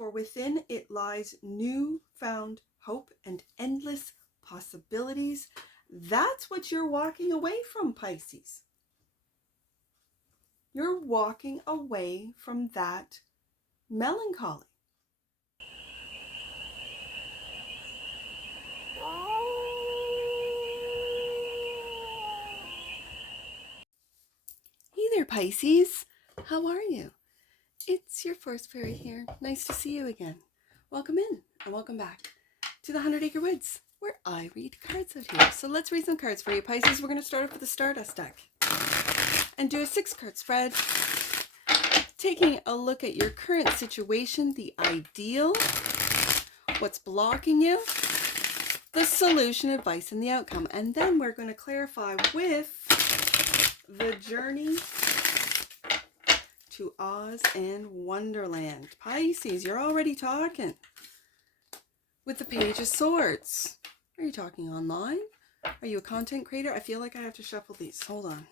for within it lies newfound hope and endless possibilities. That's what you're walking away from, Pisces. You're walking away from that melancholy. Hey there, Pisces. How are you? It's your forest fairy here. Nice to see you again. Welcome in and welcome back to the 100 Acre Woods, where I read cards out here. So let's read some cards for you, Pisces. We're going to start off with the Stardust deck and do a 6-card spread, taking a look at your current situation, the ideal, what's blocking you, the solution, advice, and the outcome. And then we're going to clarify with the journey to Oz and Wonderland. Pisces, you're already talking with the Page of Swords. Are you talking online? Are you a content creator? I feel like I have to shuffle these. Hold on.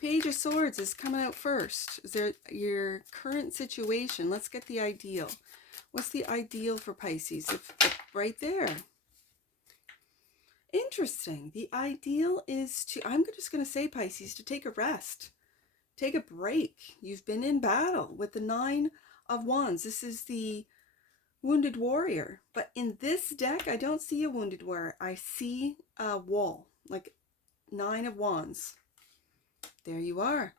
Page of Swords is coming out first. Is there your current situation? Let's get the ideal. What's the ideal for Pisces? If right there. Interesting. The ideal is to, I'm just going to say, Pisces, to take a rest. Take a break. You've been in battle with the 9 of Wands. This is the wounded warrior. But in this deck, I don't see a wounded warrior. I see a wall, like 9 of Wands. There you are.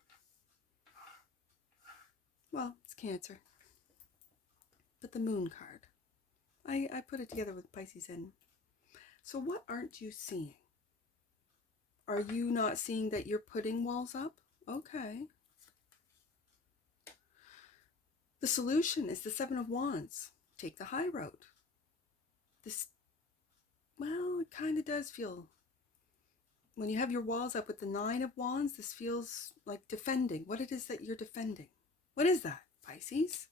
Well, it's Cancer. But the Moon card. I put it together with Pisces in. So what aren't you seeing? Are you not seeing that you're putting walls up? Okay. The solution is the 7 of Wands. Take the high road. This, well, it kind of does feel, when you have your walls up with the 9 of Wands, this feels like defending. What it is that you're defending. What is that, Pisces?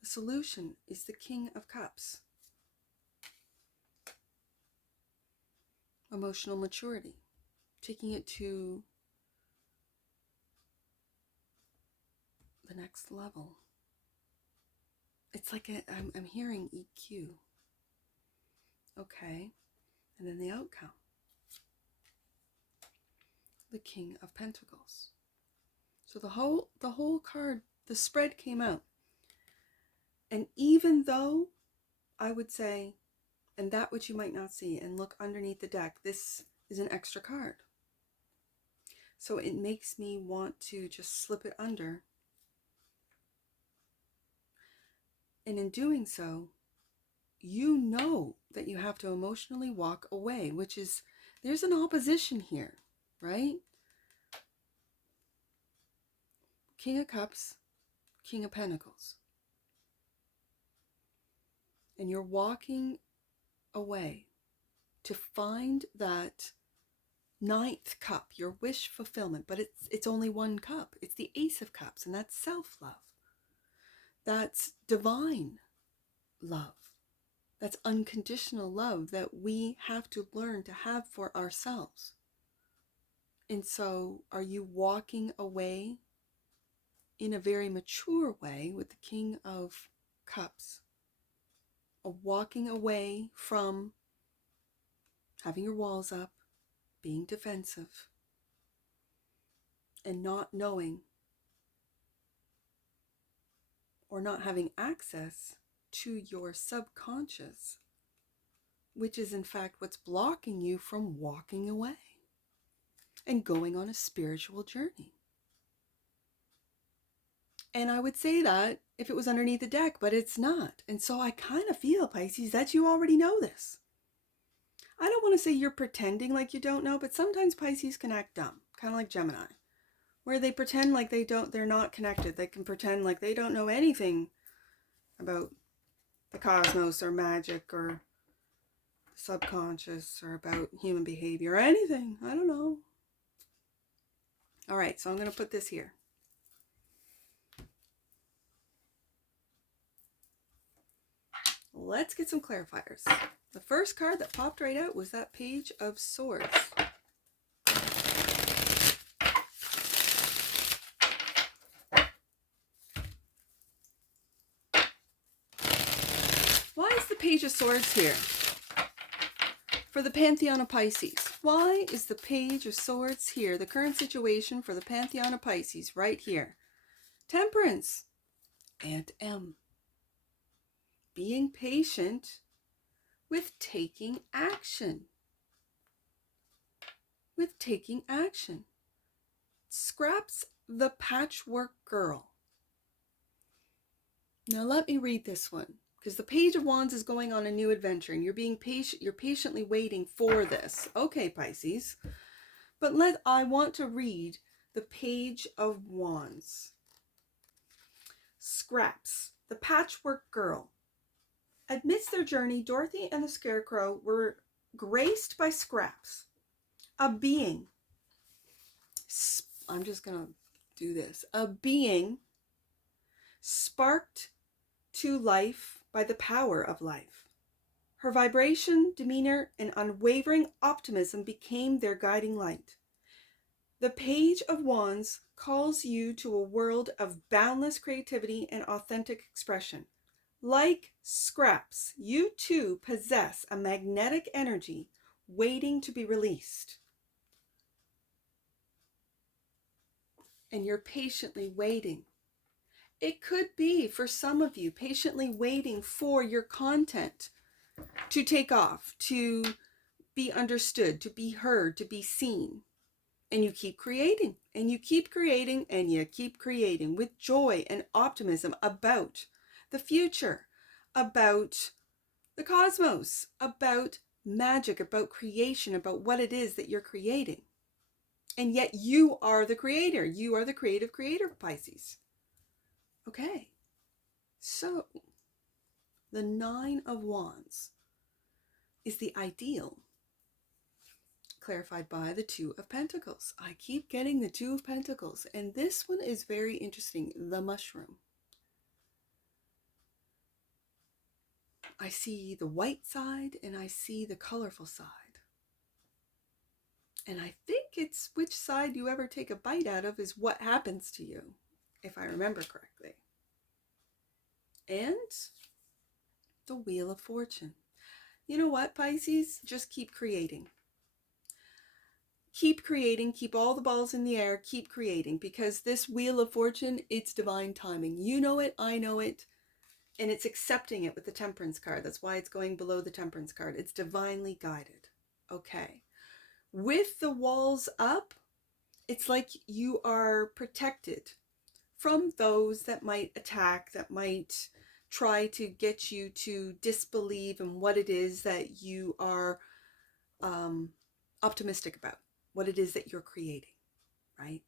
The solution is the King of Cups. Emotional maturity. Taking it to the next level. It's like I'm hearing EQ. Okay. And then the outcome. The King of Pentacles. So the whole card, the spread came out. And even though I would say, and that which you might not see, and look underneath the deck, this is an extra card. So it makes me want to just slip it under. And in doing so, you know that you have to emotionally walk away, which is, there's an opposition here, right? King of Cups, King of Pentacles. And you're walking away to find that 9th cup, your wish fulfillment, but it's only one cup. It's the Ace of Cups, and that's self-love. That's divine love. That's unconditional love that we have to learn to have for ourselves. And so, are you walking away in a very mature way with the King of Cups? Or walking away from having your walls up, being defensive, and not knowing or not having access to your subconscious, which is in fact what's blocking you from walking away and going on a spiritual journey. And I would say that if it was underneath the deck, but it's not. And so I kind of feel, Pisces, that you already know this. I don't want to say you're pretending like you don't know, but sometimes Pisces can act dumb, kind of like Gemini, where they pretend like they're not connected. They can pretend like they don't know anything about the cosmos or magic or subconscious or about human behavior or anything. I don't know. All right, so I'm going to put this here. Let's get some clarifiers. The first card that popped right out was that Page of Swords. the Page of Swords here for the Pantheon of Pisces? Why is the Page of Swords here? The current situation for the Pantheon of Pisces right here. Temperance. And M. Being patient with taking action. With taking action. Scraps the Patchwork Girl. Now let me read this one, because the Page of Wands is going on a new adventure and you're being patient, you're patiently waiting for this. Okay, Pisces. But I want to read the Page of Wands. Scraps, the Patchwork Girl. Amidst their journey, Dorothy and the Scarecrow were graced by Scraps, a being. I'm just going to do this. A being sparked to life by the power of life. Her vibration, demeanor, and unwavering optimism became their guiding light. The Page of Wands calls you to a world of boundless creativity and authentic expression. Like Scraps, you too possess a magnetic energy waiting to be released. And you're patiently waiting. It could be, for some of you, patiently waiting for your content to take off, to be understood, to be heard, to be seen. And you keep creating, and you keep creating, and you keep creating with joy and optimism about the future, about the cosmos, about magic, about creation, about what it is that you're creating. And yet you are the creator. You are the creative creator, Pisces. Okay, so the Nine of Wands is the ideal, clarified by the Two of Pentacles. I keep getting the Two of Pentacles, and this one is very interesting, the mushroom. I see the white side and I see the colorful side. And I think it's which side you ever take a bite out of is what happens to you, if I remember correctly. And the Wheel of Fortune. You know what, Pisces? Just keep creating. Keep creating, keep all the balls in the air, keep creating, because this Wheel of Fortune, it's divine timing. You know it, I know it, and it's accepting it with the Temperance card. That's why it's going below the Temperance card. It's divinely guided. Okay. With the walls up, it's like you are protected from those that might attack, that might try to get you to disbelieve in what it is that you are optimistic about, what it is that you're creating, right?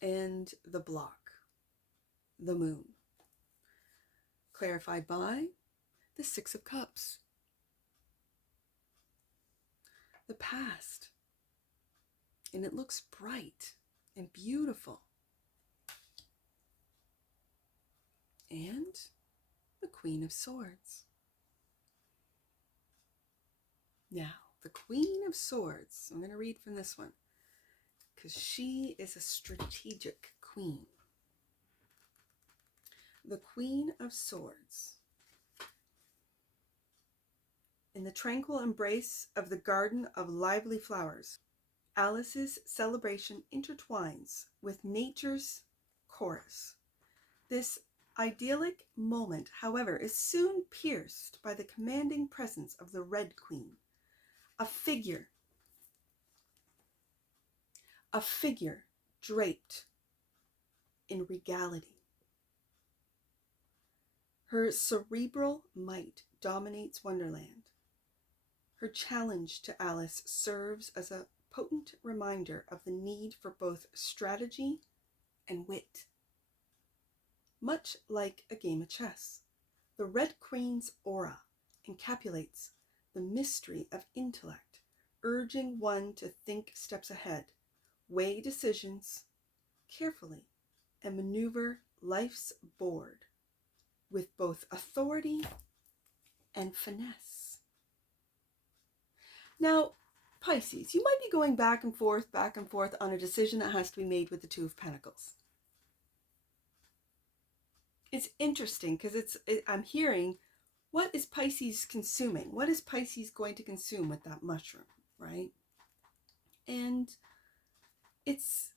And the block, the moon, clarified by the Six of Cups. The past, and it looks bright and beautiful. And the Queen of Swords. Now, the Queen of Swords, I'm going to read from this one, because she is a strategic queen. The Queen of Swords. In the tranquil embrace of the garden of lively flowers, Alice's celebration intertwines with nature's chorus. This idyllic moment, however, is soon pierced by the commanding presence of the Red Queen, a figure draped in regality. Her cerebral might dominates Wonderland. Her challenge to Alice serves as a potent reminder of the need for both strategy and wit. Much like a game of chess, the Red Queen's aura encapsulates the mystery of intellect, urging one to think steps ahead, weigh decisions carefully, and maneuver life's board with both authority and finesse. Now, Pisces, you might be going back and forth on a decision that has to be made with the Two of Pentacles. it's interesting because I'm hearing, what is Pisces consuming? What is Pisces going to consume with that mushroom, right? And it's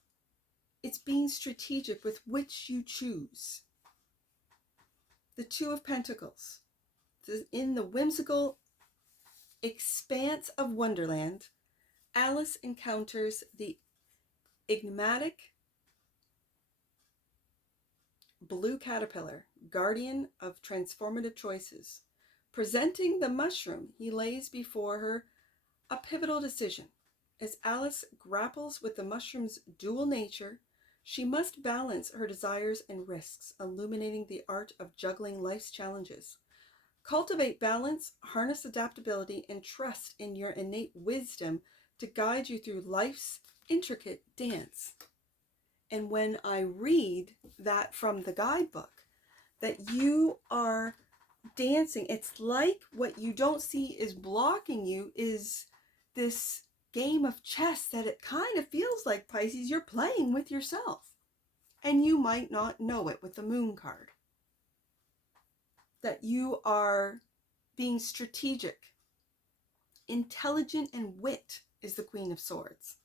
being strategic with which you choose. The Two of Pentacles. In the whimsical expanse of Wonderland, Alice encounters the enigmatic blue caterpillar, guardian of transformative choices. Presenting the mushroom, he lays before her a pivotal decision. As Alice grapples with the mushroom's dual nature, she must balance her desires and risks, illuminating the art of juggling life's challenges. Cultivate balance, harness adaptability, and trust in your innate wisdom to guide you through life's intricate dance. And when I read that from the guidebook, that you are dancing, it's like what you don't see is blocking you is this game of chess that it kind of feels like, Pisces, you're playing with yourself. And you might not know it with the moon card. That you are being strategic. Intelligent and wit is the Queen of Swords.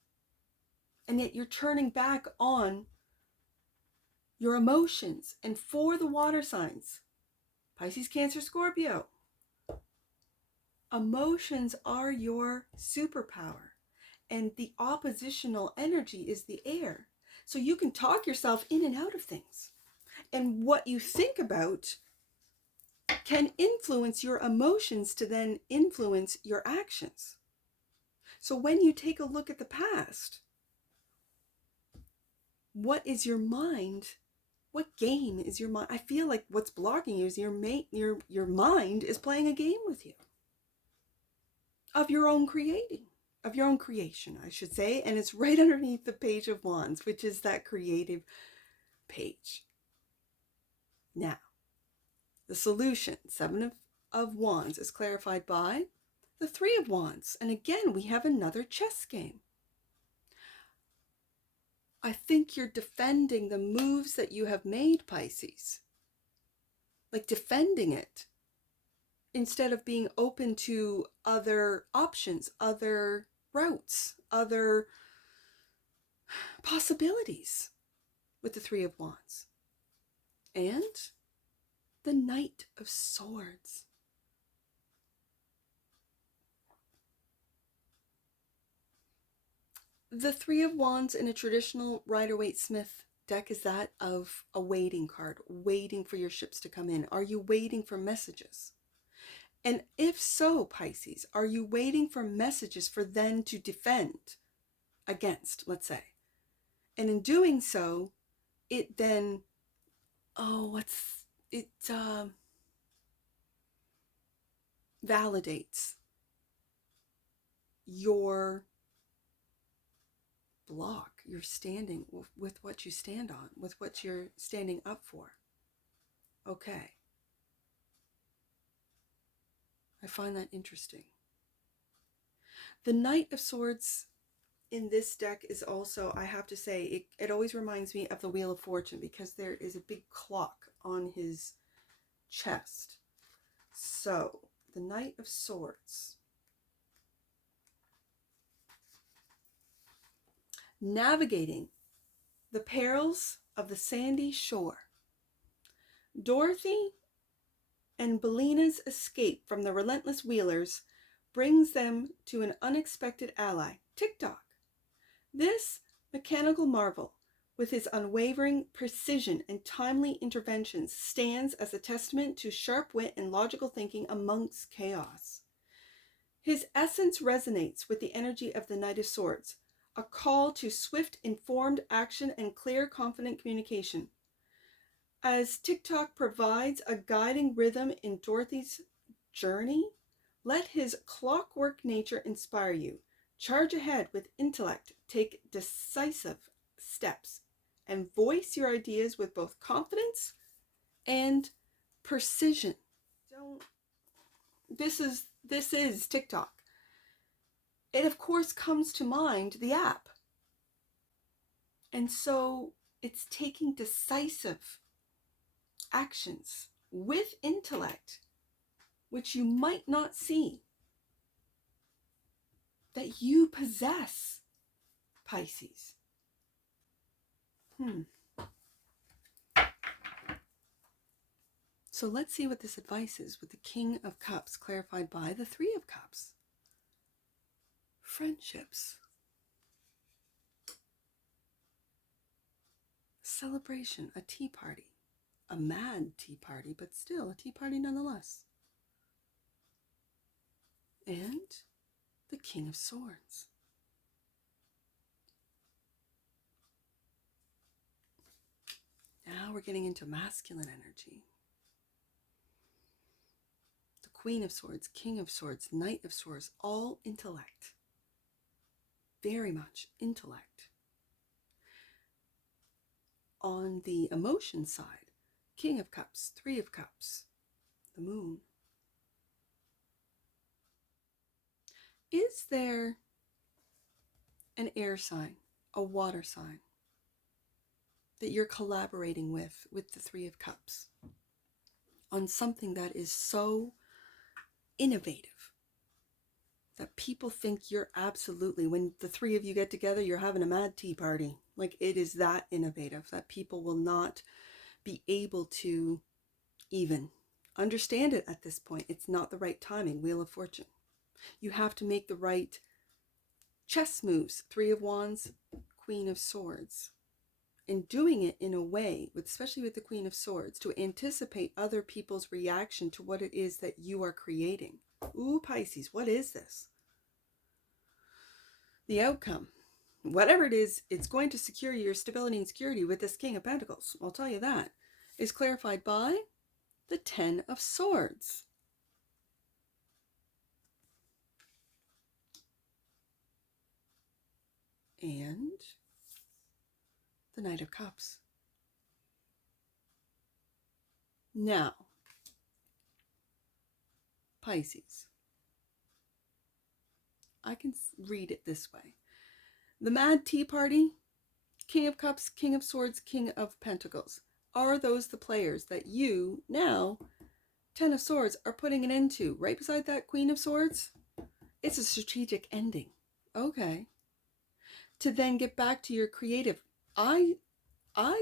And yet you're turning back on your emotions. And for the water signs, Pisces, Cancer, Scorpio, emotions are your superpower. And the oppositional energy is the air. So you can talk yourself in and out of things. And what you think about can influence your emotions to then influence your actions. So when you take a look at the past, what is your mind? What game is your mind? I feel like what's blocking you is your mind is playing a game with you. Of your own creating. Of your own creation, I should say. And it's right underneath the Page of Wands, which is that creative page. Now, the solution, Seven of Wands, is clarified by the Three of Wands. And again, we have another chess game. I think you're defending the moves that you have made, Pisces. Like defending it. Instead of being open to other options, other routes, other possibilities with the Three of Wands. And the Knight of Swords. The Three of Wands in a traditional Rider-Waite-Smith deck is that of a waiting card, waiting for your ships to come in. Are you waiting for messages? And if so, Pisces, are you waiting for messages for them to defend against, let's say? And in doing so, it then, validates your block, you're standing with what you stand on, with what you're standing up for. Okay. I find that interesting. The Knight of Swords in this deck is also, I have to say, it always reminds me of the Wheel of Fortune because there is a big clock on his chest. So, the Knight of Swords. Navigating the perils of the sandy shore. Dorothy and Bellina's escape from the relentless Wheelers brings them to an unexpected ally, TikTok. This mechanical marvel, with his unwavering precision and timely interventions, stands as a testament to sharp wit and logical thinking amongst chaos. His essence resonates with the energy of the Knight of Swords, a call to swift, informed action and clear, confident communication. As TikTok provides a guiding rhythm in Dorothy's journey, let his clockwork nature inspire you. Charge ahead with intellect, take decisive steps, and voice your ideas with both confidence and precision. This is TikTok. It of course comes to mind the app. And so it's taking decisive actions with intellect, which you might not see, that you possess, Pisces. So let's see what this advice is with the King of Cups clarified by the Three of Cups. Friendships. Celebration, a tea party. A mad tea party, but still a tea party nonetheless. And the King of Swords. Now we're getting into masculine energy. The Queen of Swords, King of Swords, Knight of Swords, all intellect. Very much intellect. On the emotion side, King of Cups, Three of Cups, the Moon. Is there an air sign, a water sign, that you're collaborating with the Three of Cups on something that is so innovative that people think you're absolutely, when the three of you get together, you're having a mad tea party. Like, it is that innovative that people will not be able to even understand it at this point. It's not the right timing. Wheel of Fortune. You have to make the right chess moves. Three of Wands, Queen of Swords. And doing it in a way, especially with the Queen of Swords, to anticipate other people's reaction to what it is that you are creating. Ooh, Pisces, what is this? The outcome. Whatever it is, it's going to secure your stability and security with this King of Pentacles. I'll tell you that. Is clarified by the Ten of Swords. And the Knight of Cups. Now, Pisces. I can read it this way. The mad tea party, King of Cups, King of Swords, King of Pentacles. Are those the players that you now, Ten of Swords, are putting an end to? Right beside that Queen of Swords? It's a strategic ending. Okay. To then get back to your creative. I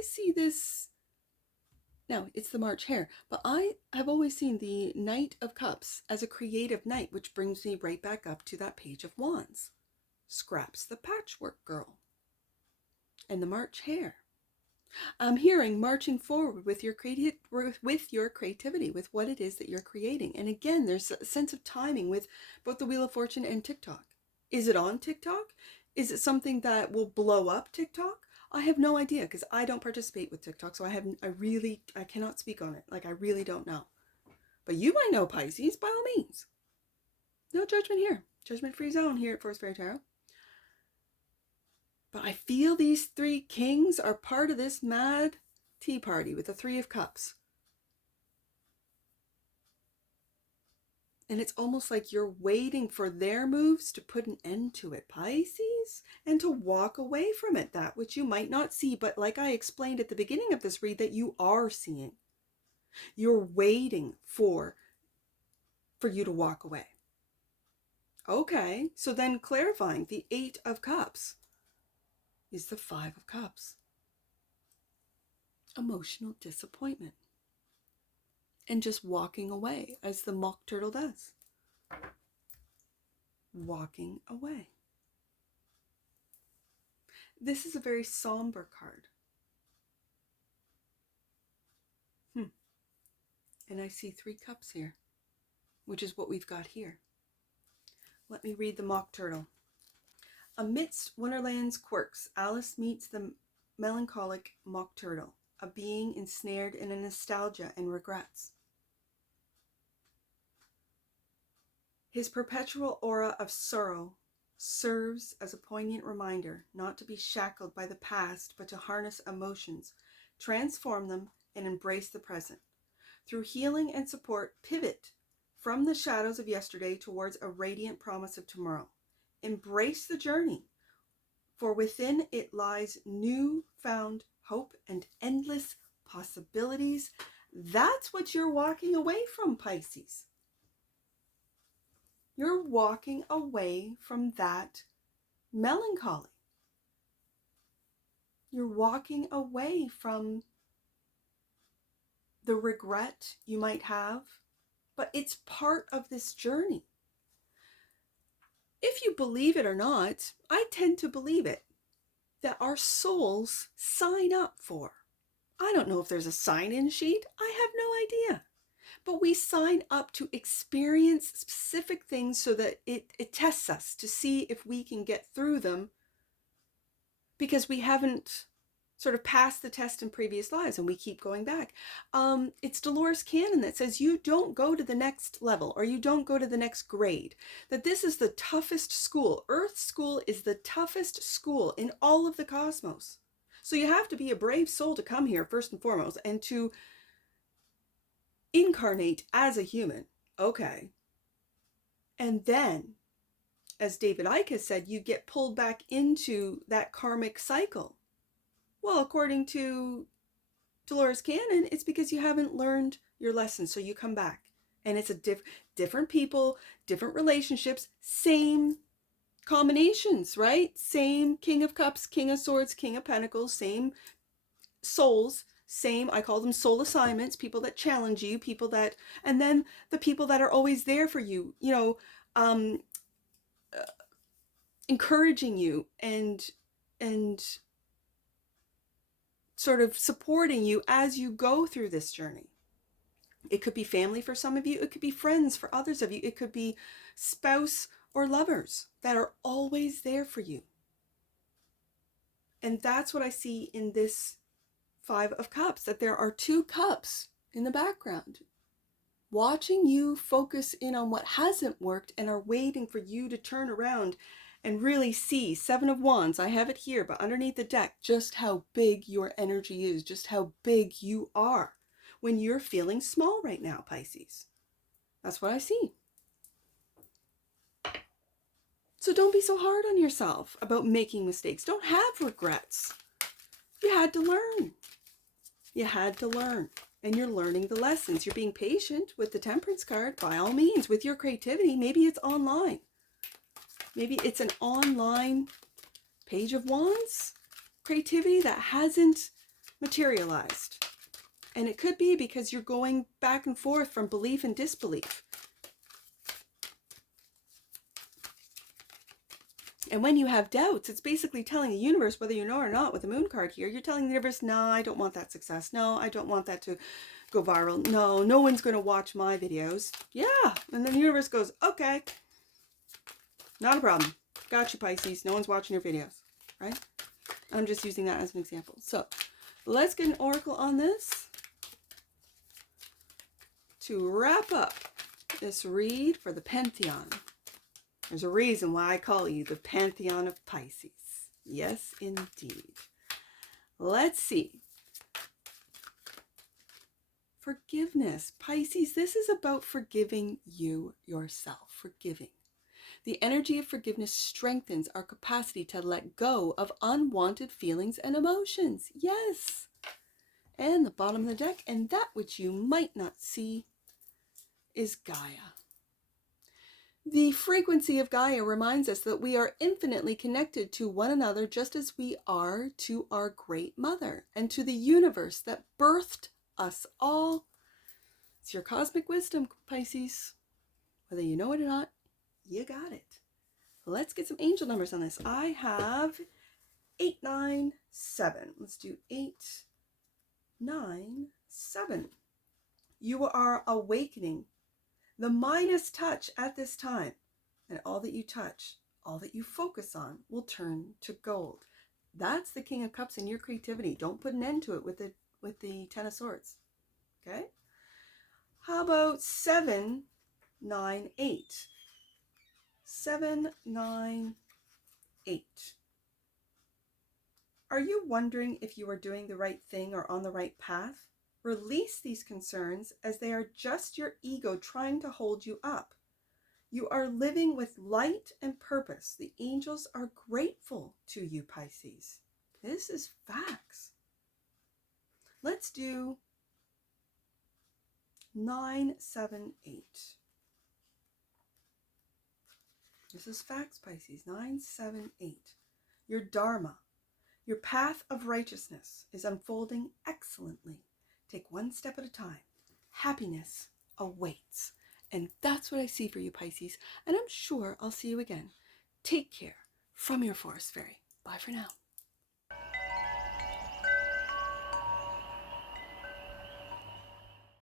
see this. Now, it's the March hare, but I have always seen the Knight of Cups as a creative knight, which brings me right back up to that Page of Wands. Scraps the patchwork girl. And the March hare. I'm hearing marching forward with your creativity, with what it is that you're creating. And again, there's a sense of timing with both the Wheel of Fortune and TikTok. Is it on TikTok? Is it something that will blow up TikTok? I have no idea, because I don't participate with TikTok, so I cannot speak on it. Like, I really don't know. But you might know, Pisces, by all means. No judgment here. Judgment-free zone here at Force Fairy Tarot. But I feel these three kings are part of this mad tea party with the Three of Cups. And it's almost like you're waiting for their moves to put an end to it, Pisces, and to walk away from it, that which you might not see, but like I explained at the beginning of this read, that you are seeing. You're waiting for you to walk away. Okay, so then clarifying, the Eight of Cups is the Five of Cups. Emotional disappointment. And just walking away, as the mock turtle does. Walking away. This is a very somber card. And I see 3 cups here, which is what we've got here. Let me read the mock turtle. Amidst Wonderland's quirks, Alice meets the melancholic mock turtle, a being ensnared in a nostalgia and regrets. His perpetual aura of sorrow serves as a poignant reminder not to be shackled by the past, but to harness emotions, transform them, and embrace the present. Through healing and support, pivot from the shadows of yesterday towards a radiant promise of tomorrow. Embrace the journey, for within it lies newfound hope and endless possibilities That's what you're walking away from, Pisces. You're walking away from that melancholy. You're walking away from the regret you might have, but it's part of this journey. If you believe it or not, I tend to believe it, that our souls sign up for. I don't know if there's a sign-in sheet. I have no idea. But we sign up to experience specific things so that it tests us to see if we can get through them, because we haven't sort of passed the test in previous lives and we keep going back. It's Dolores Cannon that says you don't go to the next level, or you don't go to the next grade, that this is the toughest school. Earth school is the toughest school in all of the cosmos. So you have to be a brave soul to come here first and foremost, and to incarnate as a human. Okay. And then, as David Icke has said, you get pulled back into that karmic cycle. Well, according to Dolores Cannon, it's because you haven't learned your lesson, so you come back. And it's a different people, different relationships, same combinations, right? Same King of Cups, King of Swords, King of Pentacles, same souls, same, I call them soul assignments, people that challenge you, people that, and then the people that are always there for you, you know, encouraging you and sort of supporting you as you go through this journey. It could be family for some of you. It could be friends for others of you. It could be spouse or lovers that are always there for you. And that's what I see in this Five of Cups, that there are two cups in the background watching you focus in on what hasn't worked and are waiting for you to turn around and really see. Seven of Wands, I have it here, but underneath the deck, just how big your energy is, just how big you are when you're feeling small right now, Pisces. That's what I see. So don't be so hard on yourself about making mistakes. Don't have regrets. You had to learn. You had to learn. And you're learning the lessons. You're being patient with the Temperance card, by all means, with your creativity. Maybe it's online. Maybe it's an online Page of Wands creativity that hasn't materialized. And it could be because you're going back and forth from belief and disbelief. And when you have doubts, it's basically telling the universe, whether you know or not, with the Moon card here, you're telling the universe, no, I don't want that success. No, I don't want that to go viral. No, no one's going to watch my videos. Yeah. And then the universe goes, okay, not a problem. Got you, Pisces. No one's watching your videos, right? I'm just using that as an example. So let's get an oracle on this to wrap up this read for the Pantheon. There's a reason why I call you the Pantheon of Pisces. Yes, indeed. Let's see. Forgiveness. Pisces, this is about forgiving you yourself. Forgiving. The energy of forgiveness strengthens our capacity to let go of unwanted feelings and emotions. Yes. And the bottom of the deck, and that which you might not see is Gaia. The frequency of Gaia reminds us that we are infinitely connected to one another, just as we are to our Great Mother and to the universe that birthed us all. It's your cosmic wisdom, Pisces. Whether you know it or not, you got it. Let's get some angel numbers on this. I have 897. Let's do 897. You are awakening. The Midas touch at this time, and all that you touch, all that you focus on will turn to gold. That's the King of Cups in your creativity. Don't put an end to it with the Ten of Swords. Okay? How about 798? 798. Are you wondering if you are doing the right thing or on the right path? Release these concerns, as they are just your ego trying to hold you up. You are living with light and purpose. The angels are grateful to you, Pisces. This is facts. Let's do 978. This is facts, Pisces. 978. Your Dharma, your path of righteousness is unfolding excellently. Take one step at a time. Happiness awaits. And that's what I see for you, Pisces. And I'm sure I'll see you again. Take care from your Forest Fairy. Bye for now.